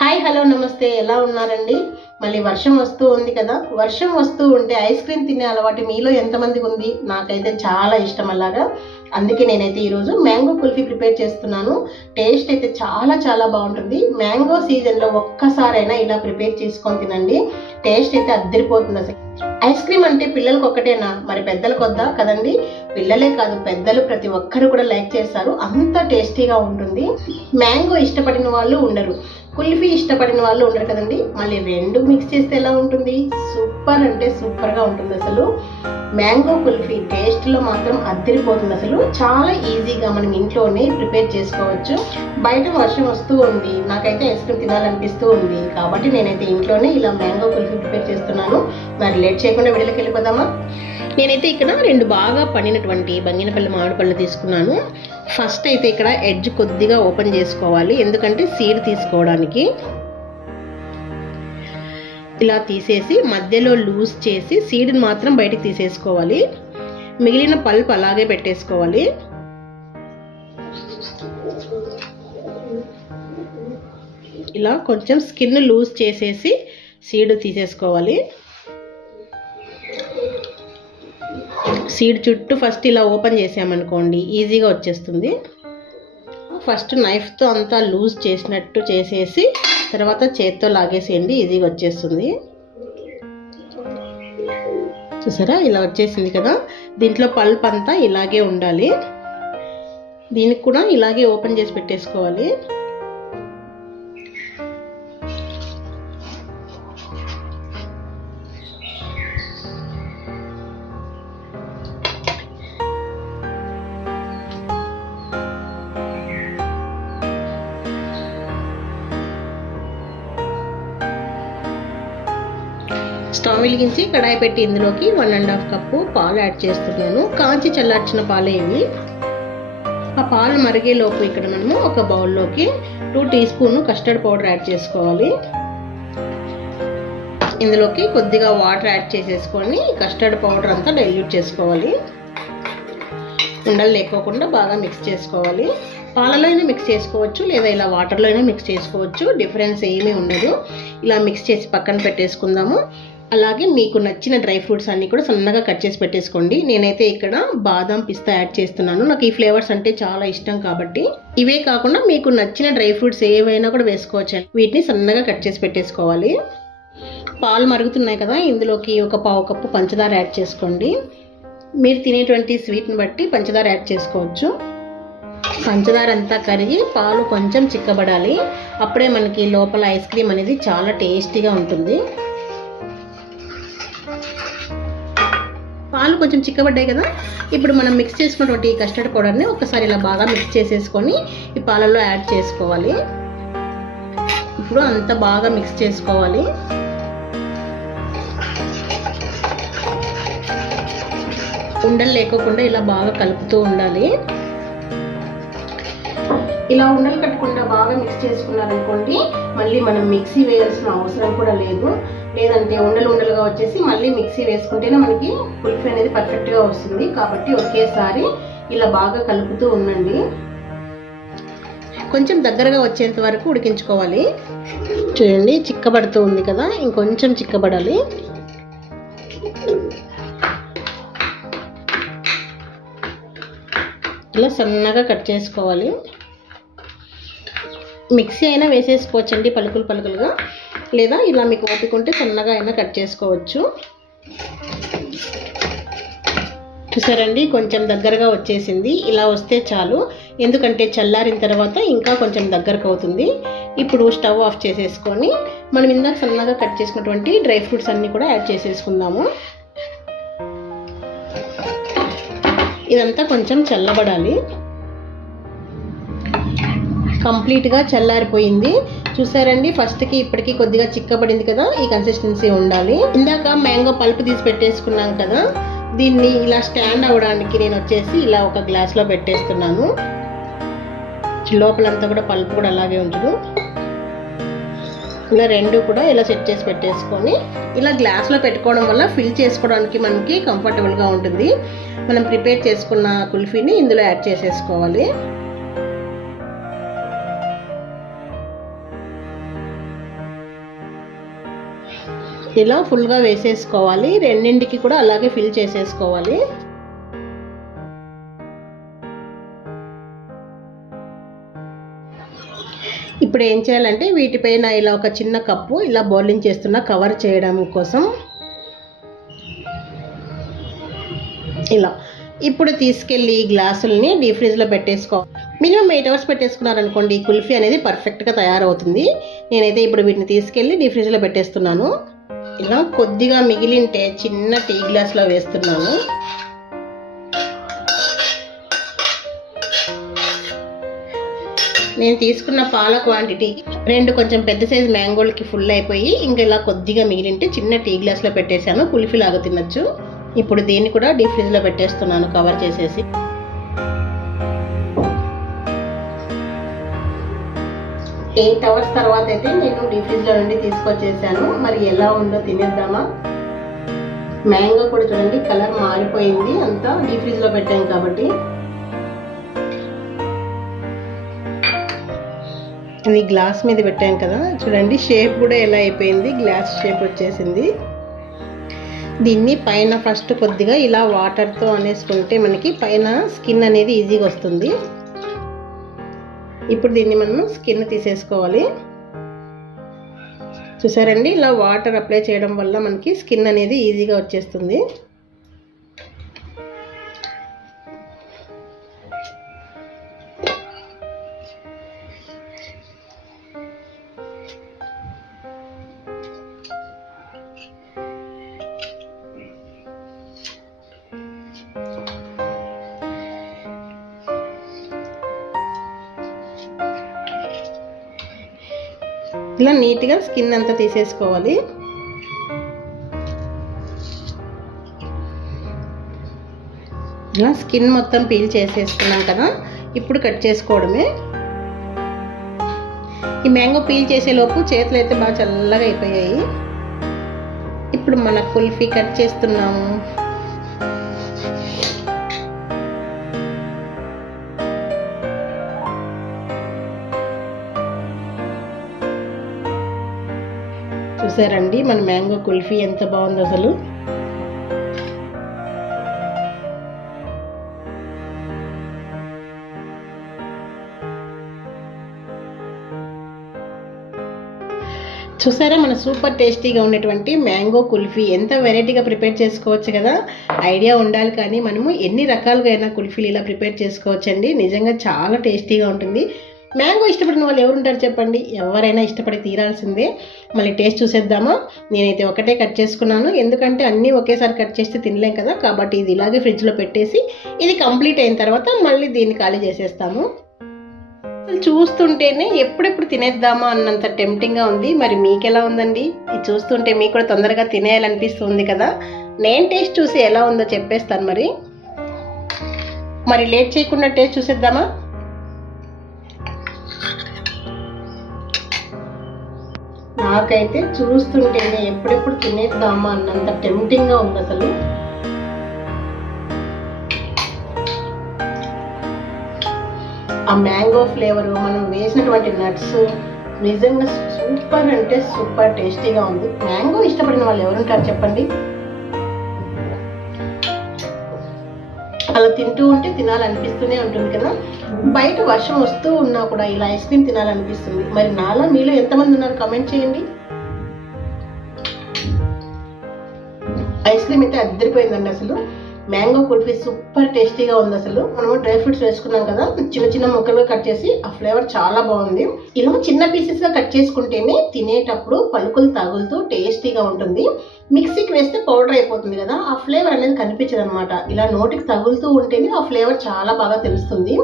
Hi hello నమస్తే. ఎలా ఉన్నారండి? మళ్ళీ వర్షం వస్తూ ఉంది కదా. వర్షం వస్తూ ఉంటే ఐస్ క్రీమ్ తినే అలవాటు మీలో ఎంతమందికి ఉంది? నాకైతే చాలా ఇష్టం అలాగా. అందుకే నేనైతే ఈరోజు మ్యాంగో కుల్ఫీ ప్రిపేర్ చేస్తున్నాను. టేస్ట్ అయితే చాలా చాలా బాగుంటుంది. మ్యాంగో సీజన్లో ఒక్కసారైనా ఇలా ప్రిపేర్ చేసుకొని తినండి. టేస్ట్ అయితే అద్దరిపోతుంది అసలు. ఐస్ క్రీమ్ అంటే పిల్లలకు ఒక్కటేనా? మరి పెద్దలకు వద్దా? కదండి. పిల్లలే కాదు పెద్దలు ప్రతి ఒక్కరు కూడా లైక్ చేస్తారు. అంత టేస్టీగా ఉంటుంది. మ్యాంగో ఇష్టపడిన వాళ్ళు ఉండరు. కుల్ఫీ ఇష్టపడిన వాళ్ళు ఉండరు కదండి. మళ్ళీ రెండు మిక్స్ చేస్తే ఎలా ఉంటుంది? సూపర్ అంటే సూపర్గా ఉంటుంది అసలు. మ్యాంగో కుల్ఫీ టేస్ట్లో మాత్రం అద్దరిపోతుంది అసలు. చాలా ఈజీగా మనం ఇంట్లోనే ప్రిపేర్ చేసుకోవచ్చు. బయట వర్షం వస్తూ ఉంది. నాకైతే ఐస్ క్రీమ్ తినాలనిపిస్తూ ఉంది. కాబట్టి నేనైతే ఇంట్లోనే ఇలా మ్యాంగో కుల్ఫీ ప్రిపేర్ చేస్తున్నాను. మరి లేట్ చేయకుండా విడుదలకి వెళ్ళిపోదామా? నేనైతే ఇక్కడ రెండు బాగా పండినటువంటి బంగినపల్లి మామిడి పళ్ళు తీసుకున్నాను. ఫస్ట్ అయితే ఇక్కడ ఎడ్జ్ కొద్దిగా ఓపెన్ చేసుకోవాలి. ఎందుకంటే సీడ్ తీసుకోవడానికి. ఇలా తీసేసి మధ్యలో లూజ్ చేసి సీడ్ని మాత్రం బయటికి తీసేసుకోవాలి. మిగిలిన పల్ప్ అలాగే పెట్టేసుకోవాలి. ఇలా కొంచెం స్కిన్ లూజ్ చేసేసి సీడ్ తీసేసుకోవాలి. సీడ్ చుట్టూ ఫస్ట్ ఇలా ఓపెన్ చేసామనుకోండి ఈజీగా వచ్చేస్తుంది. ఫస్ట్ నైఫ్తో అంతా లూజ్ చేసినట్టు చేసేసి తర్వాత చేత్తో లాగేసేయండి ఈజీగా వచ్చేస్తుంది. చూసారా? ఇలా వచ్చేసింది కదా? దీంట్లో పల్ప్ అంతా ఇలాగే ఉండాలి. దీనికి కూడా ఇలాగే ఓపెన్ చేసి పెట్టేసుకోవాలి. స్టవ్ వెలిగించి కడాయి పెట్టి ఇందులోకి వన్ అండ్ హాఫ్ కప్పు పాలు యాడ్ చేస్తున్నాను. కాంచి చల్లార్చిన పాలే ఇవి. ఆ పాలు మరిగేలోపు ఇక్కడ మనము ఒక బౌల్లోకి two teaspoon custard powder add చేసుకోవాలి. ఇందులోకి కొద్దిగా వాటర్ యాడ్ చేసేసుకొని కస్టర్డ్ పౌడర్ అంతా డైల్యూట్ చేసుకోవాలి. ఉండలు లేకోకుండా బాగా మిక్స్ చేసుకోవాలి. పాలలో అయినా మిక్స్ చేసుకోవచ్చు లేదా ఇలా వాటర్లో అయినా మిక్స్ చేసుకోవచ్చు. డిఫరెన్స్ ఏమీ ఉండదు. ఇలా మిక్స్ చేసి పక్కన పెట్టేసుకుందాము. అలాగే మీకు నచ్చిన డ్రై ఫ్రూట్స్ అన్నీ కూడా సన్నగా కట్ చేసి పెట్టేసుకోండి. నేనైతే ఇక్కడ బాదం పిస్తా యాడ్ చేస్తున్నాను. నాకు ఈ ఫ్లేవర్స్ అంటే చాలా ఇష్టం కాబట్టి. ఇవే కాకుండా మీకు నచ్చిన డ్రై ఫ్రూట్స్ ఏవైనా కూడా వేసుకోవచ్చు వీటిని సన్నగా కట్ చేసి పెట్టేసుకోవాలి. పాలు మరుగుతున్నాయి కదా ఇందులోకి ఒక పావు కప్పు పంచదార యాడ్ చేసుకోండి. మీరు తినేటువంటి స్వీట్ని బట్టి పంచదార యాడ్ చేసుకోవచ్చు. పంచదార అంతా కరిగి పాలు కొంచెం చిక్కబడాలి. అప్పుడే మనకి లోపల ఐస్ క్రీమ్ అనేది చాలా టేస్టీగా ఉంటుంది. పాలు కొంచెం చిక్కబడ్డాయి కదా ఇప్పుడు మనం మిక్స్ చేసుకున్నటువంటి కస్టర్డ్ పౌడర్ని ఒకసారి ఇలా బాగా మిక్స్ చేసేసుకొని ఈ పాలల్లో యాడ్ చేసుకోవాలి. ఇప్పుడు అంతా బాగా మిక్స్ చేసుకోవాలి. ఉండలు లేకోకుండా ఇలా బాగా కలుపుతూ ఉండాలి. ఇలా ఉండలు కట్టకుండా బాగా మిక్స్ చేసుకున్నారనుకోండి మళ్ళీ మనం మిక్సీ వేయాల్సిన అవసరం కూడా లేదు. లేదంటే ఉండలు ఉండలుగా వచ్చేసి మళ్ళీ మిక్సీ వేసుకుంటేనే మనకి కుల్ఫీ అనేది పర్ఫెక్ట్గా వస్తుంది. కాబట్టి ఒకేసారి ఇలా బాగా కలుపుతూ ఉండండి. కొంచెం దగ్గరగా వచ్చేంత వరకు ఉడికించుకోవాలి. చూడండి చిక్కబడుతూ ఉంది కదా ఇంకొంచెం చిక్కబడాలి. ఇలా సన్నగా కట్ చేసుకోవాలి. మిక్సీ అయినా వేసేసుకోవచ్చండి పలుకులు పలుకులుగా. లేదా ఇలా మీకు ఓపిక ఉంటే సన్నగా అయినా కట్ చేసుకోవచ్చు. చూసారండి? కొంచెం దగ్గరగా వచ్చేసింది. ఇలా వస్తే చాలు. ఎందుకంటే చల్లారిన తర్వాత ఇంకా కొంచెం దగ్గరకు అవుతుంది. ఇప్పుడు స్టవ్ ఆఫ్ చేసేసుకొని మనం ఇందాక సన్నగా కట్ చేసుకున్నటువంటి డ్రై ఫ్రూట్స్ అన్నీ కూడా యాడ్ చేసేసుకుందాము. ఇదంతా కొంచెం చల్లబడాలి. కంప్లీట్గా చల్లారిపోయింది. చూసారండి ఫస్ట్కి ఇప్పటికి కొద్దిగా చిక్కబడింది కదా ఈ కన్సిస్టెన్సీ ఉండాలి. ఇందాక మ్యాంగో పల్ప్ తీసి పెట్టేసుకున్నాం కదా దీన్ని ఇలా స్టాండ్ అవ్వడానికి నేను వచ్చేసి ఇలా ఒక గ్లాస్లో పెట్టేస్తున్నాను. లోపలంతా కూడా పల్ప్ కూడా అలాగే ఉంచుడు ఇలా రెండు కూడా ఇలా సెట్ చేసి పెట్టేసుకొని ఇలా గ్లాస్లో పెట్టుకోవడం వల్ల ఫిల్ చేసుకోవడానికి మనకి కంఫర్టబుల్గా ఉంటుంది. మనం ప్రిపేర్ చేసుకున్న కుల్ఫీని ఇందులో యాడ్ చేసేసుకోవాలి. ఇలా ఫుల్గా వేసేసుకోవాలి. రెండింటికి కూడా అలాగే ఫిల్ చేసేసుకోవాలి. ఇప్పుడు ఏం చేయాలంటే వీటిపైన ఇలా ఒక చిన్న కప్పు ఇలా బౌలింగ్ చేస్తున్న కవర్ చేయడం కోసం ఇలా. ఇప్పుడు తీసుకెళ్ళి ఈ గ్లాసుల్ని డీప్ ఫ్రిడ్జ్లో పెట్టేసుకో. మినిమం ఎయిట్ అవర్స్ పెట్టేసుకున్నారనుకోండి ఈ కుల్ఫీ అనేది పర్ఫెక్ట్గా తయారవుతుంది. నేనైతే ఇప్పుడు వీటిని తీసుకెళ్ళి డీప్ ఫ్రిడ్జ్లో పెట్టేస్తున్నాను. ఇలా కొద్దిగా మిగిలింటే చిన్న టీ గ్లాస్లో వేస్తున్నాను. నేను తీసుకున్న పాల క్వాంటిటీ రెండు కొంచెం పెద్ద సైజు మ్యాంగోలకి ఫుల్ అయిపోయి ఇంకా ఇలా కొద్దిగా మిగిలింటే చిన్న టీ గ్లాస్లో పెట్టేశాను. కుల్ఫీ లాగా తినొచ్చు. ఇప్పుడు దీన్ని కూడా డీప్ ఫ్రిజ్లో పెట్టేస్తున్నాను కవర్ చేసేసి. ఎయిట్ అవర్స్ తర్వాత అయితే నేను డీప్ ఫ్రిడ్జ్లో నుండి తీసుకొచ్చేసాను. మరి ఎలా ఉందో తినేద్దామా? మ్యాంగో కూడా చూడండి కలర్ మారిపోయింది. అంతా డీప్ ఫ్రిడ్జ్లో పెట్టాం కాబట్టి. అది గ్లాస్ మీద పెట్టాం కదా. చూడండి షేప్ కూడా ఎలా అయిపోయింది. గ్లాస్ షేప్ వచ్చేసింది. దీన్ని పైన ఫస్ట్ కొద్దిగా ఇలా వాటర్తో అనేసుకుంటే మనకి పైన స్కిన్ అనేది ఈజీగా వస్తుంది. ఇప్పుడు దీన్ని మనం స్కిన్ తీసేసుకోవాలి. చూసారండి? ఇలా వాటర్ అప్లై చేయడం వల్ల మనకి స్కిన్ అనేది ఈజీగా వచ్చేస్తుంది. ఇలా నీట్గా స్కిన్ అంతా తీసేసుకోవాలి. ఇలా స్కిన్ మొత్తం పీల్ చేసేసుకున్నాం కదా ఇప్పుడు కట్ చేసుకోవడమే. ఈ మ్యాంగో పీల్ చేసేలోపు చేతులు అయితే బాగా చల్లగా అయిపోయాయి. ఇప్పుడు మన కుల్ఫీ కట్ చేస్తున్నాము. చూసారండి మన మ్యాంగో కుల్ఫీ ఎంత బాగుంది అసలు. చూసారా మన సూపర్ టేస్టీగా ఉన్నటువంటి మ్యాంగో కుల్ఫీ ఎంత వెరైటీగా ప్రిపేర్ చేసుకోవచ్చు కదా. ఐడియా ఉండాలి కానీ మనము ఎన్ని రకాలుగా అయినా కుల్ఫీలు ఇలా ప్రిపేర్ చేసుకోవచ్చండి. నిజంగా చాలా టేస్టీగా ఉంటుంది. మ్యాంగో ఇష్టపడిన వాళ్ళు ఎవరుంటారు చెప్పండి? ఎవరైనా ఇష్టపడి తీరాల్సిందే. మళ్ళీ టేస్ట్ చూసేద్దామా? నేనైతే ఒకటే కట్ చేసుకున్నాను. ఎందుకంటే అన్నీ ఒకేసారి కట్ చేస్తే తినలేం కదా. కాబట్టి ఇది ఇలాగే ఫ్రిడ్జ్లో పెట్టేసి ఇది కంప్లీట్ అయిన తర్వాత మళ్ళీ దీన్ని ఖాళీ చేసేస్తాము. చూస్తుంటేనే ఎప్పుడెప్పుడు తినేద్దామా అన్నంత టెంప్టింగ్గా ఉంది. మరి మీకు ఎలా ఉందండి? ఇది చూస్తుంటే మీకు కూడా తొందరగా తినేయాలనిపిస్తుంది కదా. నేను టేస్ట్ చూసి ఎలా ఉందో చెప్పేస్తాను మరి. మరి లేట్ చేయకుండా టేస్ట్ చూసేద్దామా? నాకైతే చూస్తుంటేనే ఎప్పుడెప్పుడు తినేద్దామా అన్నంత టెంప్టింగ్గా ఉంది అసలు. ఆ మ్యాంగో ఫ్లేవర్ మనం వేసినటువంటి నట్స్ నిజంగా సూపర్ అంటే సూపర్ టేస్టీగా ఉంది. మ్యాంగో ఇష్టపడిన వాళ్ళు ఎవరుంటారు చెప్పండి? అలా తింటూ ఉంటే తినాలనిపిస్తూనే ఉంటుంది కదా. బయట వర్షం వస్తూ ఉన్నా కూడా ఇలా ఐస్ క్రీమ్ తినాలనిపిస్తుంది. మరి నాలా మీలో ఎంతమంది ఉన్నారు? కమెంట్ చేయండి. ఐస్ క్రీమ్ అయితే అద్దరిపోయిందండి అసలు. మ్యాంగో కుల్ఫీ సూపర్ టేస్టీగా ఉంది అసలు. మనము డ్రై ఫ్రూట్స్ వేసుకున్నాం కదా చిన్న చిన్న ముక్కలుగా కట్ చేసి ఆ ఫ్లేవర్ చాలా బాగుంది. ఇలా చిన్న పీసెస్గా కట్ చేసుకుంటేనే తినేటప్పుడు పలుకులు తగులుతూ టేస్టీగా ఉంటుంది. మిక్సీకి వేస్తే పౌడర్ అయిపోతుంది కదా ఆ ఫ్లేవర్ అనేది కనిపించదు అనమాట ఇలా నోటికి తగులుతూ ఉంటేనే ఆ ఫ్లేవర్ చాలా బాగా తెలుస్తుంది.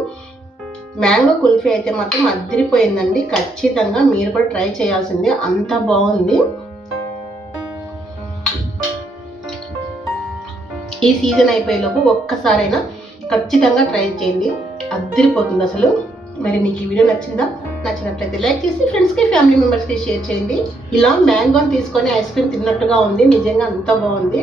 మ్యాంగో కుల్ఫీ అయితే మాత్రం అద్దరిపోయిందండి ఖచ్చితంగా మీరు కూడా ట్రై చేయాల్సిందే. అంత బాగుంది. ఈ సీజన్ అయిపోయేలోపు ఒక్కసారైనా ఖచ్చితంగా ట్రై చేయండి. అద్దరిపోతుంది అసలు. మరి మీకు ఈ వీడియో నచ్చిందా? నచ్చినట్లయితే లైక్ చేసి ఫ్రెండ్స్కి ఫ్యామిలీ మెంబర్స్కి షేర్ చేయండి. ఇలా మ్యాంగోని తీసుకొని ఐస్ క్రీమ్ తిన్నట్టుగా ఉంది. నిజంగా అంత బాగుంది.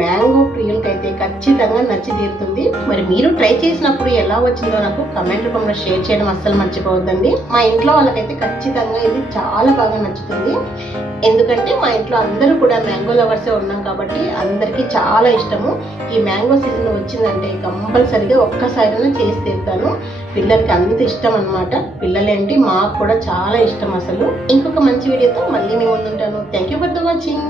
మ్యాంగో ప్రియులకి అయితే ఖచ్చితంగా నచ్చి తీరుతుంది. మరి మీరు ట్రై చేసినప్పుడు ఎలా వచ్చిందో నాకు కమెంట్ రూపంలో షేర్ చేయడం అస్సలు మర్చిపోవద్దండి. మా ఇంట్లో వాళ్ళకైతే ఖచ్చితంగా ఇది చాలా బాగా నచ్చుతుంది. ఎందుకంటే మా ఇంట్లో అందరూ కూడా మ్యాంగో లవర్సే ఉన్నాం కాబట్టి అందరికీ చాలా ఇష్టము. ఈ మ్యాంగో సీజన్ వచ్చిందంటే కంపల్సరిగా ఒక్కసారైనా చేసి తీరుతాను. పిల్లలకి అంత ఇష్టం అనమాట పిల్లలేంటి మాకు కూడా చాలా ఇష్టం అసలు. ఇంకొక మంచి వీడియోతో మళ్ళీ మేము ముందుంటాను. Thank you for the watching